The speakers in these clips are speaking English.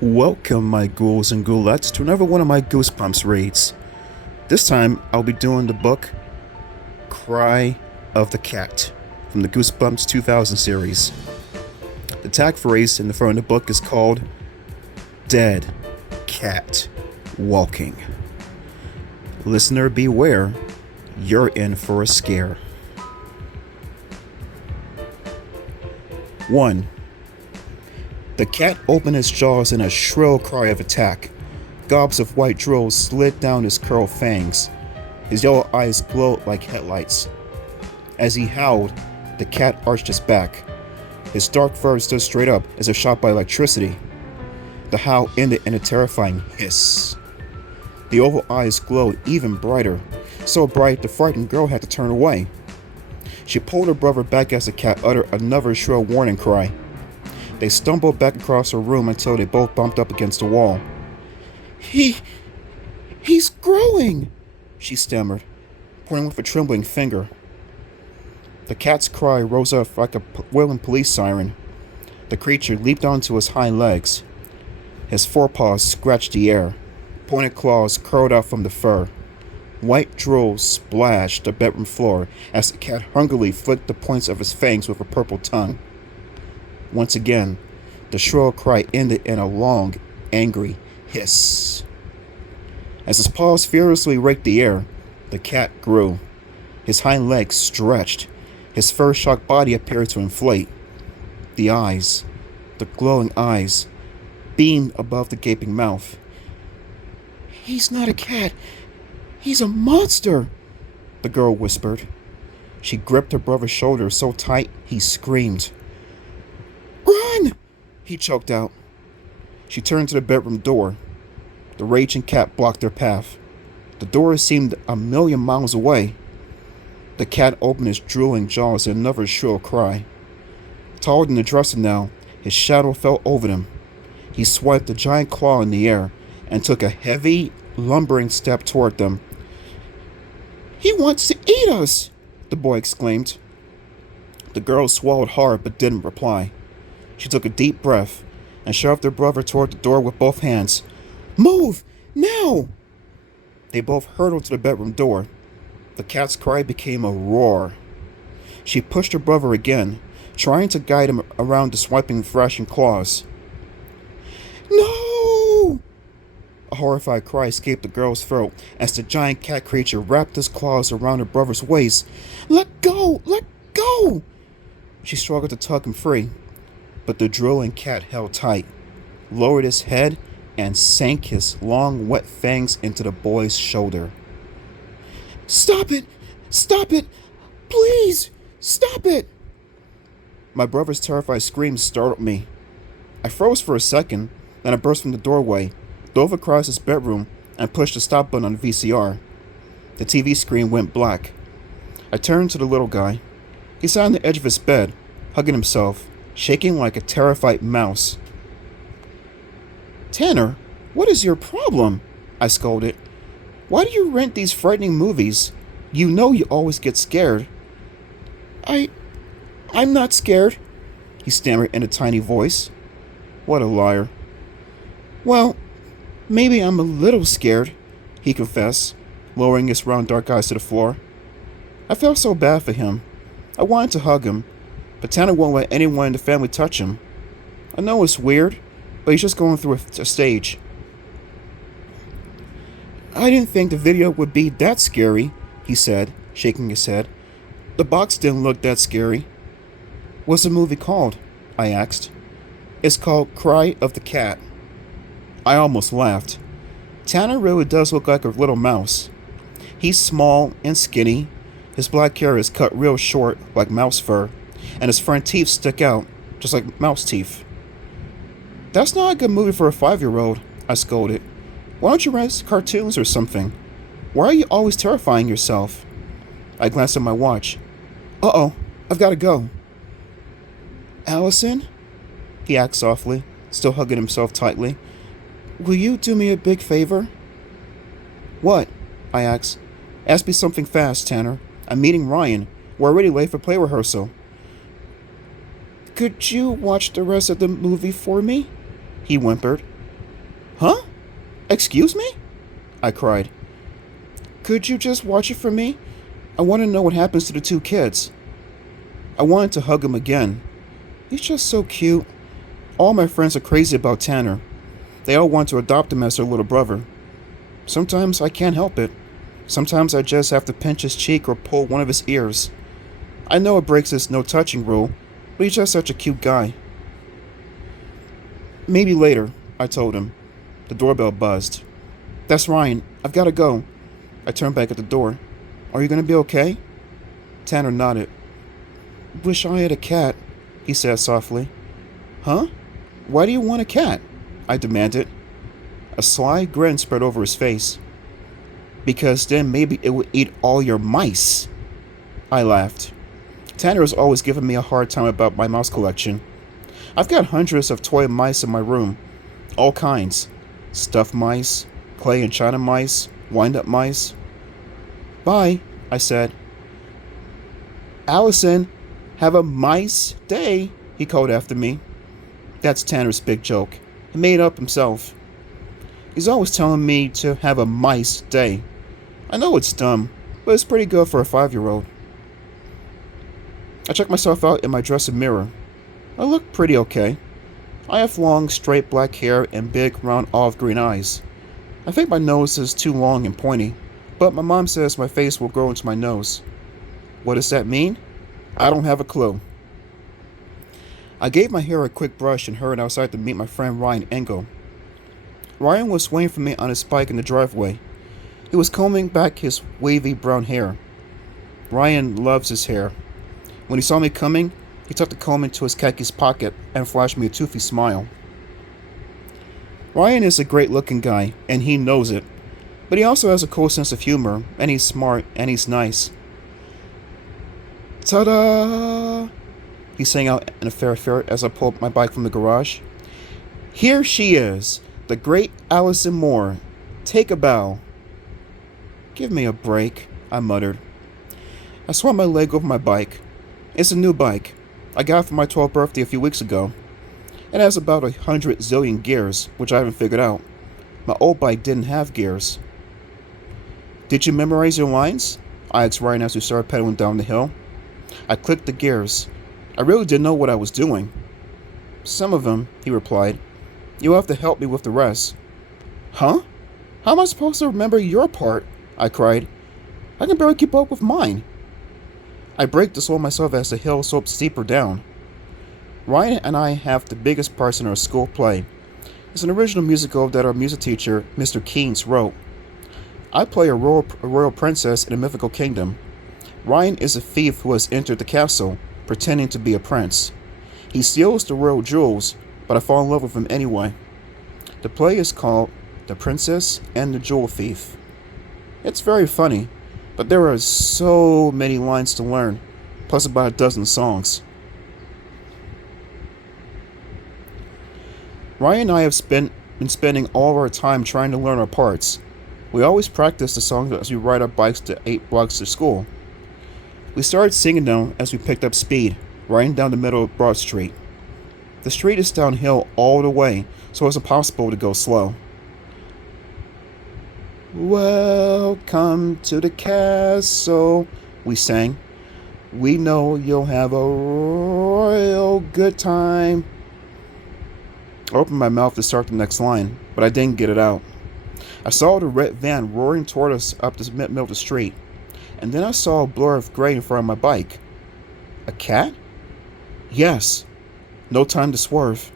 Welcome, my ghouls and ghoulettes, to another one of my Goosebumps reads. This time, I'll be doing the book Cry of the Cat from the Goosebumps 2000 series. The tag phrase in the front of the book is called Dead Cat Walking. Listener, beware, you're in for a scare. 1. The cat opened his jaws in a shrill cry of attack. Gobs of white drool slid down his curled fangs. His yellow eyes glowed like headlights. As he howled, the cat arched his back. His dark fur stood straight up as if shot by electricity. The howl ended in a terrifying hiss. The oval eyes glowed even brighter, so bright the frightened girl had to turn away. She pulled her brother back as the cat uttered another shrill warning cry. They stumbled back across her room until they both bumped up against the wall. He's growing, she stammered, pointing with a trembling finger. The cat's cry rose up like a wailing police siren. The creature leaped onto his hind legs. His forepaws scratched the air. Pointed claws curled out from the fur. White drool splashed the bedroom floor as the cat hungrily flicked the points of his fangs with a purple tongue. Once again, the shrill cry ended in a long, angry hiss. As his paws furiously raked the air, the cat grew. His hind legs stretched. His fur-shocked body appeared to inflate. The eyes, the glowing eyes, beamed above the gaping mouth. "He's not a cat. He's a monster," the girl whispered. She gripped her brother's shoulder so tight he screamed. "Run!" he choked out. She turned to the bedroom door. The raging cat blocked their path. The door seemed a million miles away. The cat opened his drooling jaws in another shrill cry. Taller than the dresser now, his shadow fell over them. He swiped a giant claw in the air and took a heavy, lumbering step toward them. "He wants to eat us!" the boy exclaimed. The girl swallowed hard but didn't reply. She took a deep breath and shoved her brother toward the door with both hands. "Move! Now!" They both hurtled to the bedroom door. The cat's cry became a roar. She pushed her brother again, trying to guide him around the swiping, thrashing claws. "No!" A horrified cry escaped the girl's throat as the giant cat creature wrapped his claws around her brother's waist. "Let go! Let go!" She struggled to tug him free, but the drooling cat held tight, lowered his head, and sank his long, wet fangs into the boy's shoulder. "Stop it! Stop it! Please! Stop it!" My brother's terrified screams startled me. I froze for a second, then I burst from the doorway, dove across his bedroom, and pushed the stop button on the VCR. The TV screen went black. I turned to the little guy. He sat on the edge of his bed, hugging himself, shaking like a terrified mouse. "Tanner, what is your problem?" I scolded. "Why do you rent these frightening movies? You know you always get scared." I'm not scared," he stammered in a tiny voice. What a liar. "Well, maybe I'm a little scared," he confessed, lowering his round dark eyes to the floor. I felt so bad for him. I wanted to hug him, but Tanner won't let anyone in the family touch him. I know it's weird, but he's just going through a stage. "I didn't think the video would be that scary," he said, shaking his head. "The box didn't look that scary." "What's the movie called?" I asked. "It's called Cry of the Cat." I almost laughed. Tanner really does look like a little mouse. He's small and skinny. His black hair is cut real short like mouse fur, and his front teeth stick out just like mouse teeth. "That's not a good movie for a 5-year-old, I scolded. "Why don't you rent cartoons or something? Why are you always terrifying yourself?" I glanced at my watch. "Uh-oh, I've got to go." "Allison?" he asked softly, still hugging himself tightly. "Will you do me a big favor?" "What?" I asked. "Ask me something fast, Tanner. I'm meeting Ryan. We're already late for play rehearsal." "Could you watch the rest of the movie for me?" he whimpered. Excuse me? I cried. Could you just watch it for me? I want to know what happens to the two kids. I wanted to hug him again. He's just so cute. All my friends are crazy about Tanner. They all want to adopt him as their little brother. Sometimes I can't help it. Sometimes I just have to pinch his cheek or pull one of his ears. I know it breaks his no touching rule, but he's just such a cute guy. Maybe later, I told him. The doorbell buzzed. That's Ryan. I've got to go. I turned back at the door. Are you going to be okay? Tanner nodded. Wish I had a cat, he said softly. Huh? Why do you want a cat? I demanded. A sly grin spread over his face. Because then maybe it would eat all your mice. I laughed. Tanner has always given me a hard time about my mouse collection. I've got hundreds of toy mice in my room. All kinds. Stuffed mice, clay and china mice, wind-up mice. Bye, I said. Allison, have a mice day, he called after me. That's Tanner's big joke. He made it up himself. He's always telling me to have a mice day. I know it's dumb, but it's pretty good for a 5-year-old. I checked myself out in my dressing mirror. I look pretty okay. I have long, straight black hair and big, round olive green eyes. I think my nose is too long and pointy, but my mom says my face will grow into my nose. What does that mean? I don't have a clue. I gave my hair a quick brush and hurried outside to meet my friend Ryan Engel. Ryan was waiting for me on his bike in the driveway. He was combing back his wavy brown hair. Ryan loves his hair. When he saw me coming, he tucked the comb into his khaki's pocket and flashed me a toothy smile. Ryan is a great-looking guy, and he knows it. But he also has a cool sense of humor, and he's smart, and he's nice. Ta-da! He sang out in a fanfare as I pulled my bike from the garage. Here she is, the great Allison Moore. Take a bow. Give me a break, I muttered. I swung my leg over my bike. It's a new bike. I got it for my 12th birthday a few weeks ago. It has about 100 zillion gears, which I haven't figured out. My old bike didn't have gears. Did you memorize your lines? I asked Ryan as we started pedaling down the hill. I clicked the gears. I really didn't know what I was doing. Some of them, he replied. You'll have to help me with the rest. Huh? How am I supposed to remember your part? I cried. I can barely keep up with mine. I braked to slow myself as the hill sloped steeper down. Ryan and I have the biggest parts in our school play. It's an original musical that our music teacher, Mr. Keynes, wrote. I play a royal princess in a mythical kingdom. Ryan is a thief who has entered the castle, pretending to be a prince. He steals the royal jewels, but I fall in love with him anyway. The play is called The Princess and the Jewel Thief. It's very funny, but there are so many lines to learn, plus about a dozen songs. Ryan and I have been spending all of our time trying to learn our parts. We always practice the songs as we ride our bikes the 8 blocks to school. We started singing them as we picked up speed, riding down the middle of Broad Street. The street is downhill all the way, so it's impossible to go slow. Welcome to the castle, we sang. We know you'll have a royal good time. I opened my mouth to start the next line, but I didn't get it out. I saw the red van roaring toward us up the middle of the street, and then I saw a blur of gray in front of my bike. A cat? Yes. No time to swerve.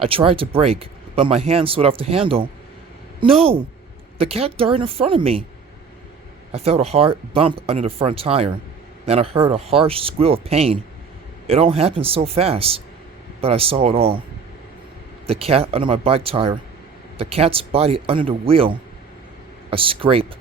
I tried to brake, but my hand slid off the handle. No! The cat darted in front of me. I felt a hard bump under the front tire. Then I heard a harsh squeal of pain. It all happened so fast, but I saw it all. The cat under my bike tire. The cat's body under the wheel. A scrape.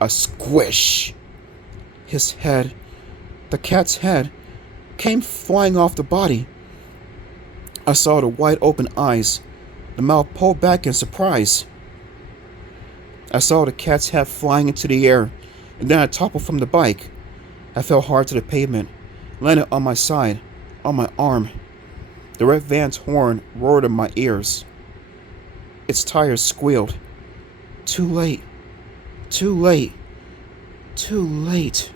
A squish. His head, the cat's head, came flying off the body. I saw the wide open eyes, the mouth pulled back in surprise. I saw the cat's head flying into the air, and then I toppled from the bike. I fell hard to the pavement, landed on my side, on my arm. The red van's horn roared in my ears. Its tires squealed. Too late. Too late. Too late.